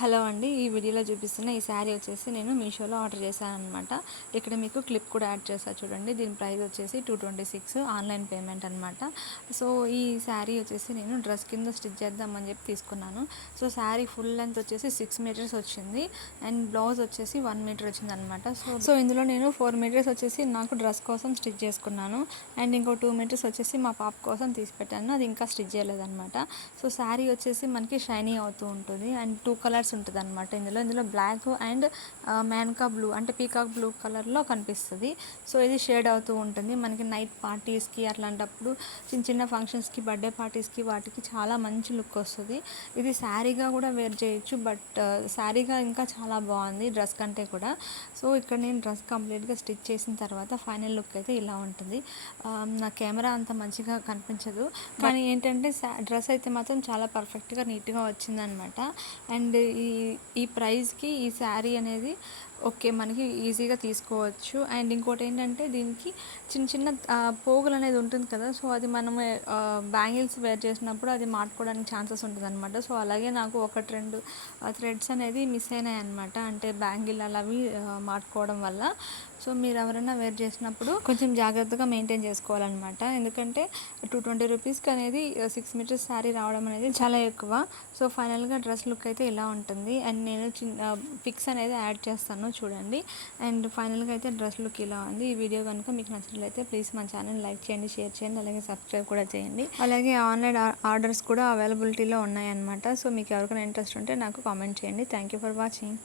Hello అండి. ఈ వీడియోలో చూపిస్తున్న ఈ శారీ వచ్చేసి నేను మీషోలో ఆర్డర్ చేశాననమాట. ఇక్కడ మీకు క్లిప్ కూడా యాడ్ చేస్తా చూడండి. దీని ప్రైస్ వచ్చేసి 226 ఆన్లైన్ పేమెంట్ అనమాట. సో ఈ శారీ వచ్చేసి నేను డ్రెస్ కింద స్టిచ్ చేద్దామని చెప్పి తీసుకున్నాను. సో శారీ ఫుల్ లెంత్ వచ్చేసి 6 మీటర్స్ వచ్చింది అండ్ బ్లౌజ్ వచ్చేసి 1 మీటర్ వచ్చింది అనమాట. సో ఇందులో నేను 4 మీటర్స్ వచ్చేసి నాకు డ్రెస్ కోసం స్టిచ్ చేసుకున్నాను అండ్ ఇంకో 2 మీటర్స్ వచ్చేసి మా పాప కోసం తీసి పెట్టాను. అది ఇంకా స్టిచ్ చేయలేదన్నమాట. సో శారీ వచ్చేసి మనకి షైనీ అవుతూ ఉంటుంది అండ్ 2 కలర్స్ ఉంటుంది అనమాట. ఇందులో బ్లాక్ అండ్ మ్యాన్కా బ్లూ అంటే పీకాక్ బ్లూ కలర్లో కనిపిస్తుంది. సో ఇది షేడ్ అవుతూ ఉంటుంది మనకి నైట్ పార్టీస్కి అట్లాంటప్పుడు చిన్న చిన్న ఫంక్షన్స్కి బర్త్డే పార్టీస్కి వాటికి చాలా మంచి లుక్ వస్తుంది. ఇది శారీగా కూడా వేర్ చేయొచ్చు, బట్ శారీగా ఇంకా చాలా బాగుంది డ్రెస్ కంటే కూడా. సో ఇక్కడ నేను డ్రెస్ కంప్లీట్గా స్టిచ్ చేసిన తర్వాత ఫైనల్ లుక్ అయితే ఇలా ఉంటుంది. నా కెమెరా అంత మంచిగా కనిపించదు, కానీ ఏంటంటే డ్రెస్ అయితే మాత్రం చాలా పర్ఫెక్ట్గా నీట్గా వచ్చిందనమాట. అండ్ ఈ ప్రైస్కి ఈ శారీ అనేది ఓకే మనకి ఈజీగా తీసుకోవచ్చు. అండ్ ఇంకోటి ఏంటంటే దీనికి చిన్న చిన్న పోగులు అనేది ఉంటుంది కదా, సో అది మనము బ్యాంగిల్స్ వేర్ చేసినప్పుడు అది మాట్టుకోవడానికి ఛాన్సెస్ ఉంటుంది అనమాట. సో అలాగే నాకు 1-2 థ్రెడ్స్ అనేది మిస్ అయినాయి అనమాట, అంటే బ్యాంగిల్ అవి మాట్టుకోవడం వల్ల. సో మీరు ఎవరైనా వేర్ చేసినప్పుడు కొంచెం జాగ్రత్తగా మెయింటైన్ చేసుకోవాలన్నమాట, ఎందుకంటే 220 రూపీస్కి అనేది 6 మీటర్స్ శారీ రావడం అనేది చాలా ఎక్కువ. సో ఫైనల్గా డ్రెస్ లుక్ అయితే ఇలా ఉంటుంది అండ్ నేను పిక్స్ అనేది యాడ్ చేస్తాను చూడండి. అండ్ ఫైనల్గా అయితే డ్రెస్ లుక్ ఇలా ఉంది. ఈ వీడియో కనుక మీకు నచ్చినట్లయితే ప్లీజ్ మా ఛానల్ లైక్ చేయండి, షేర్ చేయండి, అలాగే సబ్స్క్రైబ్ కూడా చేయండి. అలాగే ఆన్లైన్ ఆర్డర్స్ కూడా అవైలబిలిటీలో ఉన్నాయన్నమాట. సో మీకు ఎవరికైనా ఇంట్రెస్ట్ ఉంటే నాకు కామెంట్ చేయండి. Thank you for watching.